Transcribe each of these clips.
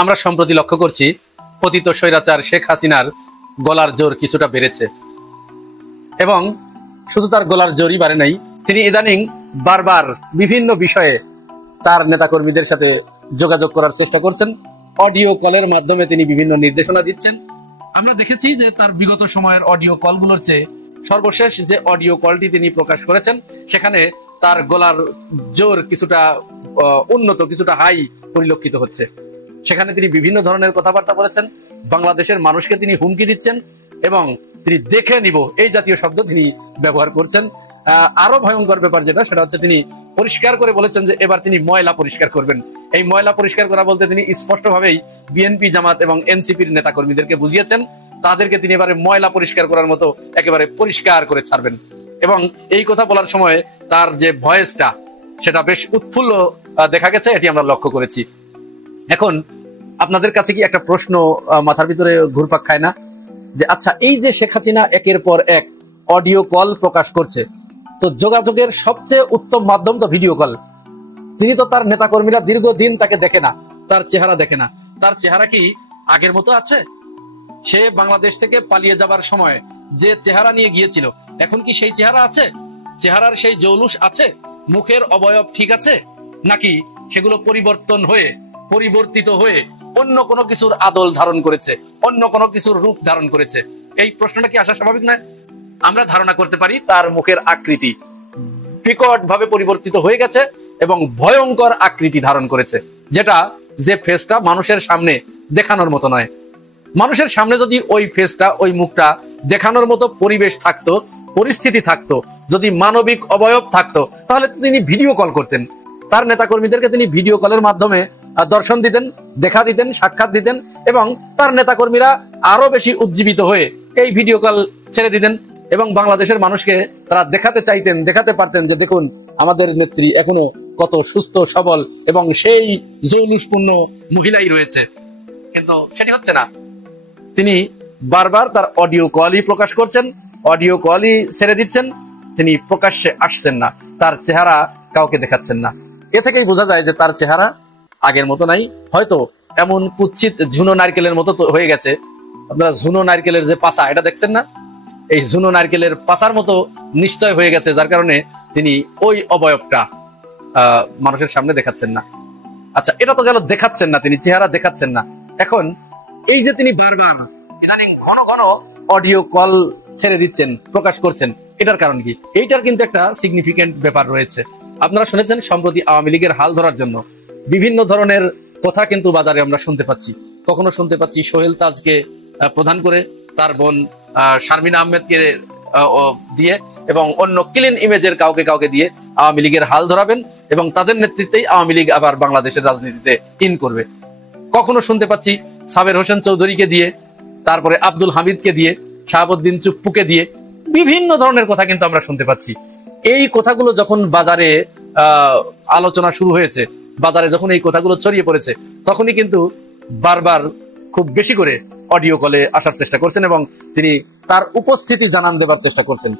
আমরা সম্প্রতি লক্ষ্য করছি পতিত স্বৈরাচার শেখ হাসিনার গলার জোর কিছুটা বেড়েছে, এবং শুধু তার গলার জোরই বাড়ে নাই, তিনি ইদানিং বারবার বিভিন্ন বিষয়ে তার নেতাকর্মীদের সাথে যোগাযোগ করার চেষ্টা করছেন। অডিও কলের মাধ্যমে তিনি বিভিন্ন নির্দেশনা দিচ্ছেন। আমরা দেখেছি যে তার বিগত সময়ের অডিও কলগুলোর চেয়ে সর্বশেষ যে অডিও কলটি তিনি প্রকাশ করেছেন সেখানে তার গলার জোর কিছুটা উন্নত, কিছুটা হাই পরিলক্ষিত হচ্ছে। সেখানে তিনি বিভিন্ন ধরনের কথাবার্তা বলেছেন, বাংলাদেশের মানুষকে তিনি হুমকি দিচ্ছেন এবং তিনি দেখে নিব এই জাতীয় শব্দ তিনি ব্যবহার করছেন। আরো ভয়ঙ্কর ব্যাপার যেটা, সেটা হচ্ছে তিনি পরিষ্কার করে বলেছেন যে এবার তিনি ময়লা পরিষ্কার করবেন। এই ময়লা পরিষ্কার করা বলতে তিনি স্পষ্টভাবেই বিএনপি, জামাত এবং এনসিপির নেতাকর্মীদেরকে বুঝিয়েছেন তাদেরকে তিনি এবারে ময়লা পরিষ্কার করার মতো একেবারে পরিষ্কার করে ছাড়বেন। এবং এই কথা বলার সময় তার যে ভয়েসটা সেটা বেশ উৎফুল্ল দেখা গেছে, এটি আমরা লক্ষ্য করেছি। এখন আপনাদের কাছে কি একটা প্রশ্ন মাথার ভিতরে ঘুরপাক খায় না যে আচ্ছা, এই যে শেখ হাসিনা একের পর এক অডিও কল প্রকাশ করছে, তো যোগাযোগের সবচেয়ে উত্তম মাধ্যম তো ভিডিও কল। তিনি তো তার নেতাকর্মীরা দীর্ঘদিন তাকে দেখে না, তার চেহারা দেখে না। তার চেহারা কি আগের মতো আছে? সে বাংলাদেশ থেকে পালিয়ে যাবার সময় যে চেহারা নিয়ে গিয়েছিল, এখন কি সেই চেহারা আছে? চেহারার সেই জৌলুস আছে? মুখের অবয়ব ঠিক আছে, নাকি সেগুলো পরিবর্তিত হয়ে অন্য কোনো কিছুর আদল ধারণ করেছে, অন্য কোনো কিছুর রূপ ধারণ করেছে? এই প্রশ্নটা কি আসা স্বাভাবিক নয়? আমরা ধারণা করতে পারি তার মুখের আকৃতি বিকট ভাবে পরিবর্তিত হয়ে গেছে এবং ভয়ঙ্কর আকৃতি ধারণ করেছে, যে ফেসটা মানুষের সামনে দেখানোর মতো নয়। মানুষের সামনে যদি ওই ফেসটা, ওই মুখটা দেখানোর মতো পরিবেশ থাকতো, পরিস্থিতি থাকতো, যদি মানবিক অবয়ব থাকতো, তাহলে তিনি ভিডিও কল করতেন। তার নেতাকর্মীদেরকে তিনি ভিডিও কলের মাধ্যমে দর্শন দিতেন, দেখা দিতেন, সাক্ষাৎ দিতেন, এবং তার নেতাকর্মীরা আরো বেশি উজ্জীবিত হয়ে এই ভিডিও কল ছেড়ে দিতেন এবং বাংলাদেশের মানুষকে তারা দেখাতে পারতেন যে দেখুন আমাদের নেত্রী এখনো কত সুস্থ সবল এবং সেই জৌলুসপূর্ণ মহিলাই রয়েছে। কিন্তু সেটি হচ্ছে না। তিনি বারবার তার অডিও কলই প্রকাশ করছেন, অডিও কলই ছেড়ে দিচ্ছেন, তিনি প্রকাশ্যে আসছেন না, তার চেহারা কাউকে দেখাচ্ছেন না। এ থেকেই বোঝা যায় যে তার চেহারা আগের মতো নাই, হয়তো এমন কুৎসিত ঝুনো নারকেলের মতো হয়ে গেছে। আপনারা ঝুনো নারকেলের যে পাশা, এটা দেখছেন না? এই ঝুনো নারকেলের পাশার মতো নিশ্চয় হয়ে গেছে, যার কারণে তিনি ওই অবয়বটা মানুষের সামনে দেখাচ্ছেন না। আচ্ছা, এটা তো গেল দেখাচ্ছেন না, তিনি চেহারা দেখাচ্ছেন না। এখন এই যে তিনি বারবার ইদানিং ঘন ঘন অডিও কল ছেড়ে দিচ্ছেন, প্রকাশ করছেন, এটার কারণ কি? এইটার কিন্তু একটা সিগনিফিকেন্ট ব্যাপার রয়েছে। আপনারা শুনেছেন সম্প্রতি আওয়ামী লীগের হাল ধরার জন্য বিভিন্ন ধরনের কথা কিন্তু বাজারে আমরা শুনতে পাচ্ছি। কখনো শুনতে পাচ্ছি সোহেল তাজকে প্রধান করে, তার বোন শারমিন আহমেদকে দিয়ে এবং অন্য ক্লিন ইমেজের কাউকে দিয়ে আওয়ামী লীগের হাল ধরাবেন এবং তাদের নেতৃত্বেই আওয়ামী লীগ আবার বাংলাদেশের রাজনীতিতে ইন করবে। কখনো শুনতে পাচ্ছি সাবের হোসেন চৌধুরীকে দিয়ে, তারপরে আব্দুল হামিদকে দিয়ে, শাহাবুদ্দিন চুপ্পুকে দিয়ে বিভিন্ন ধরনের কথা কিন্তু আমরা শুনতে পাচ্ছি। এই কথাগুলো যখন বাজারে আলোচনা শুরু হয়েছে, বাজারে যখন এই কথাগুলো ছড়িয়ে পড়েছে, তখনই কিন্তু বারবার খুব বেশি করে অডিও কলে আসার চেষ্টা করছেন এবং তিনি তার উপস্থিতি জানান দেবার চেষ্টা করছেন।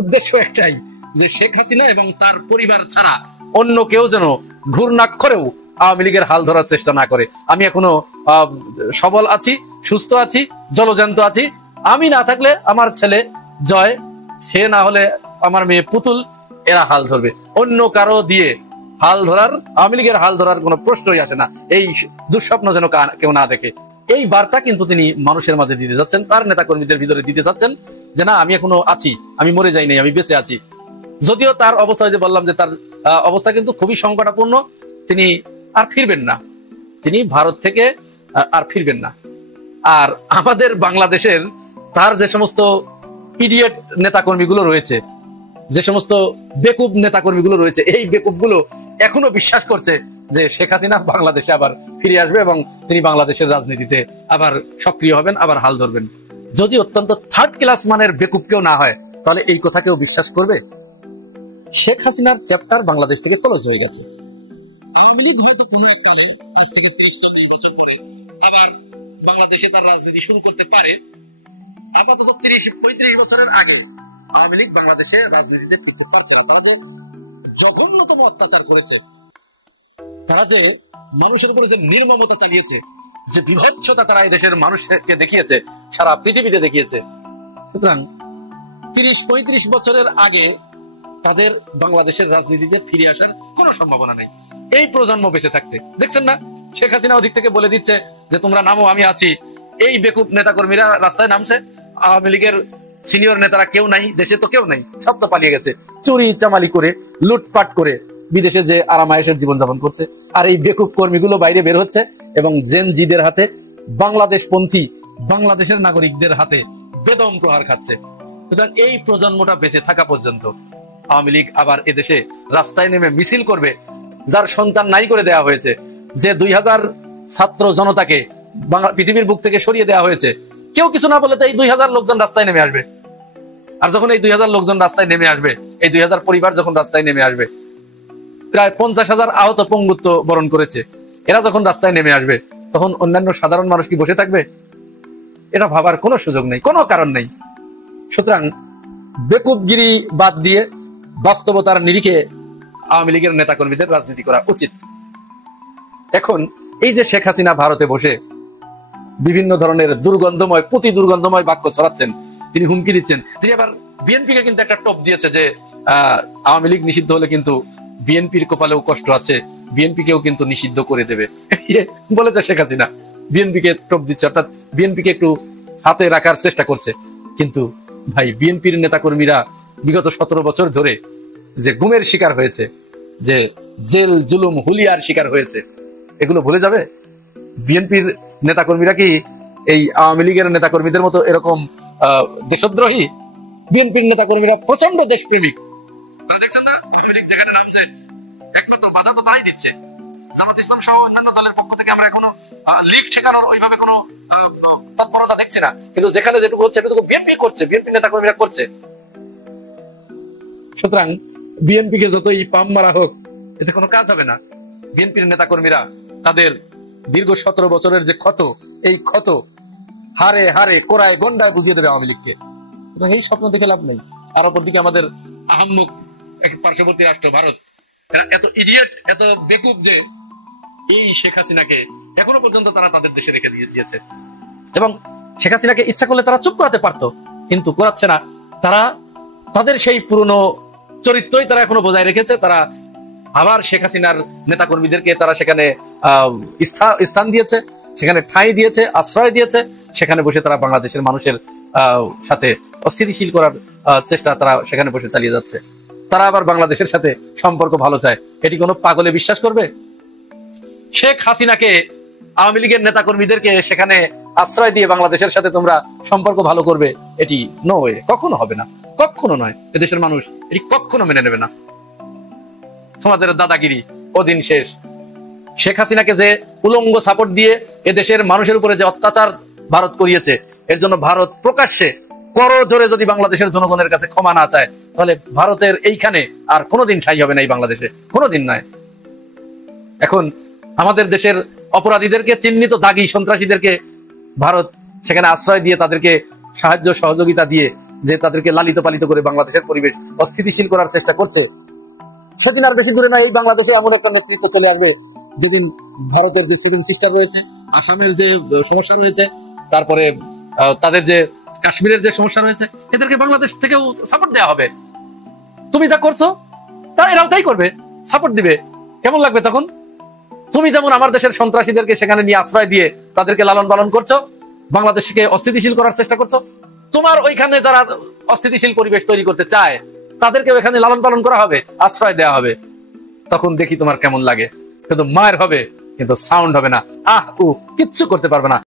উদ্দেশ্য একটাই, যে শেখ হাসিনা এবং তার পরিবার ছাড়া অন্য কেউ যেন ঘূর্ণাক্ষরেও আওয়ামী লীগের হাল ধরার চেষ্টা না করে। আমি এখনো সবল আছি, সুস্থ আছি, জলজান্ত আছি। আমি না থাকলে আমার ছেলে জয়, সে না হলে আমার মেয়ে পুতুল, এরা হাল ধরবে। অন্য কারো দিয়ে হাল ধরার, আওয়ামী লীগের হাল ধরার কোনো প্রশ্নই আসে না। এই দুঃস্বপ্ন যেন কেউ না দেখে। এই বার্তা কিন্তু তিনি মানুষের মাঝে দিতে যাচ্ছেন, তার নেতাকর্মীদের ভিতরে দিতে যাচ্ছেন যে না, আমি এখনো আছি, আমি মরে যাই নাই, আমি বেঁচে আছি। যদিও তার অবস্থা, যে বললাম যে তার অবস্থা কিন্তু খুবই সংকটাপূর্ণ, তিনি আর ফিরবেন না, তিনি ভারত থেকে আর ফিরবেন না। আর আমাদের বাংলাদেশের তার যে সমস্ত ইডিয়েট নেতাকর্মীগুলো রয়েছে, যে সমস্ত বেকুব নেতাকর্মীগুলো রয়েছে, এই বেকুবগুলো এখনো বিশ্বাস করছে যে শেখ হাসিনা বাংলাদেশে আবার ফিরে আসবে এবং তিনি বাংলাদেশের রাজনীতিতে আবার সক্রিয় হবেন, আবার হাল ধরবেন। যদি অত্যন্ত থার্ড ক্লাস মানের বেকুব কেউ না হয়, তাহলে এই কথা কেউ বিশ্বাস করবে? শেখ হাসিনার চ্যাপ্টার বাংলাদেশ থেকে ক্লোজ হয়ে গেছে। আওয়ামী লীগ হয়তো কোনো এক কালে, আজ থেকে 30-40 বছর পরে আবার বাংলাদেশে তার রাজনীতি শুরু করতে পারে। আপাতত 30-35 বছরের আগে আওয়ামী লীগ বাংলাদেশে রাজনীতিতে করতে পারছে না। তারা যে জঘন্যতম অত্যাচার করেছে, তারা যে মানুষের উপরে যে নির্মমতা চালিয়েছে, যে বিভৎসতা তারা এই দেশের মানুষকে দেখিয়েছে, সারা পৃথিবীতে দেখিয়েছে। সুতরাং 30-35 বছরের আগে তাদের বাংলাদেশের রাজনীতিতে ফিরে আসার কোনো সম্ভাবনা নেই, এই প্রজন্ম বেঁচে থাকতে। দেখছেন না, শেখ হাসিনা ওদিক থেকে বলে দিচ্ছে যে তোমরা নামো, আমি আছি। এই বেকুব নেতাকর্মীরা রাস্তায় নামছে, আওয়ামী লীগের সিনিয়র নেতারা কেউ নাই, দেশে তো কেউ নাই, সব তো পালিয়ে গেছে, চুরি চামালি করে লুটপাট করে বিদেশে যে আরামায়েশের জীবনযাপন করছে। আর এই বেকুব কর্মীগুলো বাইরে বের হচ্ছে এবং জেন জিদের হাতে, বাংলাদেশপন্থী বাংলাদেশের নাগরিকদের হাতে বেদম প্রহার খাচ্ছে। সুতরাং এই প্রজন্মটা বেঁচে থাকা পর্যন্ত আওয়ামী লীগ আবার এদেশে রাস্তায় নেমে মিছিল করবে, যার সন্তান নাই করে দেওয়া হয়েছে, যে 2000 ছাত্র জনতাকে পৃথিবীর বুক থেকে সরিয়ে দেওয়া হয়েছে। কেউ কিছু না বলে তো এই 2000 লোকজন রাস্তায় নেমে আসবে। আর যখন এই 2000 লোকজন রাস্তায় নেমে আসবে, এই 2000 পরিবার যখন রাস্তায় নেমে আসবে, প্রায় 50,000 আহত পঙ্গুত্ব বরণ করেছে, এরা যখন রাস্তায় নেমে আসবে, তখন অন্যান্য সাধারণ মানুষ কি বসে থাকবে? এটা ভাবার কোনো সুযোগ নেই, কোনো কারণ নেই। সুতরাং বেকুবগিরি বাদ দিয়ে বাস্তবতার নিরিখে আওয়ামী লীগের নেতাকর্মীদের রাজনীতি করা উচিত। এখন এই যে শেখ হাসিনা ভারতে বসে বিভিন্ন ধরনের দুর্গন্ধময়, প্রতি দুর্গন্ধময় বাক্য ছড়াচ্ছেন, তিনি হুমকি দিচ্ছেন, তিনি আবার বিএনপিকে কিন্তু একটা টপ দিয়েছে যে আওয়ামী লীগ নিষিদ্ধ হলে কিন্তু বিএনপির কপালেও কষ্ট আছে, বিএনপিকেও কিন্তু নিষিদ্ধ করে দেবে বলেছে শেখ হাসিনা। বিএনপিকে টপ দিচ্ছে, অর্থাৎ বিএনপিকে একটু হাতে রাখার চেষ্টা করছে। কিন্তু ভাই, বিএনপির নেতাকর্মীরা বিগত 17 বছর ধরে যে গুমের শিকার হয়েছে, যে জেল জুলুম হুলিয়ার শিকার হয়েছে, এগুলো ভুলে যাবে? বিএনপির নেতাকর্মীরা কি এই আওয়ামী লীগের নেতাকর্মীদের মতো এরকম দেশদ্রোহী? বিএনপির নেতাকর্মীরা প্রচন্ড দেশপ্রেমিক। দেখছেন না, আওয়ামী লীগ যেখানে নামছে একমাত্র বাধা তো তাই দিচ্ছে। জামাত ইসলাম সহ অন্যান্য দলের পক্ষ থেকে আমরা এখনো লীগ ঠেকানোর ওইভাবে কোনো তৎপরতা দেখছি না, কিন্তু যেখানে যেটুকু হচ্ছে এটুকু বিএনপি করছে, বিএনপি নেতাকর্মীরা করছে। সুতরাং বিএনপিকে যতই পাম মারা হোক, এতে কোনো কাজ হবে না। বিএনপির নেতাকর্মীরা তাদের দীর্ঘ 17 বছরের যে ক্ষত, এই ক্ষত হারে হারে কোরায় গন্ডায় বুঝিয়ে দেবে আওয়ামী লীগকে। এই স্বপ্ন দেখে লাভ নেই। আর অপরদিকে আমাদের আহাম্মক এক পার্শ্ববর্তী রাষ্ট্র ভারত, এরা এত ইডিয়েট, এত বেকুব যে এই শেখ হাসিনাকে এখনো পর্যন্ত তারা তাদের দেশে রেখে দিয়েছে। এবং শেখ হাসিনাকে ইচ্ছা করলে তারা চুপ করাতে পারতো, কিন্তু করাচ্ছে না। তারা তাদের সেই পুরনো চরিত্রই তারা এখনো বজায় রেখেছে। তারা আবার শেখ হাসিনার নেতাকর্মীদেরকে তারা সেখানে স্থান দিয়েছে, সেখানে ঠাঁই দিয়েছে, আশ্রয় দিয়েছে। সেখানে বসে তারা বাংলাদেশের মানুষের সাথে অস্থিতিশীল করার চেষ্টা তারা সেখানে বসে চালিয়ে যাচ্ছে। তারা আবার বাংলাদেশের সাথে সম্পর্ক ভালো চায়। এটি কোনো পাগলে বিশ্বাস করবে? শেখ হাসিনাকে, আওয়ামী লীগের নেতাকর্মীদেরকে সেখানে আশ্রয় দিয়ে বাংলাদেশের সাথে তোমরা সম্পর্ক ভালো করবে? এটি নয়, কখনো হবে না, কখনো নয়। এদেশের মানুষ এটি কখনো মেনে নেবে না। তোমাদের দাদাগিরি ওদিন শেষ। শেখ হাসিনাকে যে উলঙ্গ সাপোর্ট দিয়ে এদেশের মানুষের উপরে যে অত্যাচার ভারত করিয়েছে, এর জন্য ভারত প্রকাশ্যে করজোরে যদি বাংলাদেশের জনগণের কাছে ক্ষমা না চায়, তাহলে ভারতের এইখানে আর কোনোদিন ঠাঁই হবে না, এই বাংলাদেশে কোনোদিন নয়। এখন আমাদের দেশের অপরাধীদেরকে, চিহ্নিত দাগী সন্ত্রাসীদেরকে ভারত সেখানে আশ্রয় দিয়ে, তাদেরকে সাহায্য সহযোগিতা দিয়ে, যে তাদেরকে লালিত পালিত করে বাংলাদেশের পরিবেশ অস্থিতিশীল করার চেষ্টা করছে, সেদিন আর বেশি দূরে না এই বাংলাদেশে এমন একটা নেতৃত্ব চলে আসবে, যেদিন ভারতের যে সিভিল সিস্টেম রয়েছে, আসামের যে সমস্যা রয়েছে, তারপরে তাদের যে কাশ্মীরের যে সমস্যা রয়েছে, এদেরকে বাংলাদেশ থেকেও সাপোর্ট দেওয়া হবে। তুমি যা করছো তা এরাও তাই করবে, সাপোর্ট দিবে। কেমন লাগবে তখন? তুমি যেমন আমার দেশের সন্ত্রাসীদেরকে সেখানে নিয়ে আশ্রয় দিয়ে তাদেরকে লালন পালন করছো, বাংলাদেশকে অস্থিতিশীল করার চেষ্টা করছো, তোমার ওইখানে যারা অস্থিতিশীল পরিবেশ তৈরি করতে চায় তাদেরকে ওইখানে লালন পালন করা হবে, আশ্রয় দেওয়া হবে। তখন দেখি তোমার কেমন লাগে। কিন্তু মায়ের হবে, কিন্তু সাউন্ড হবে না, কিচ্ছু করতে পারবে না।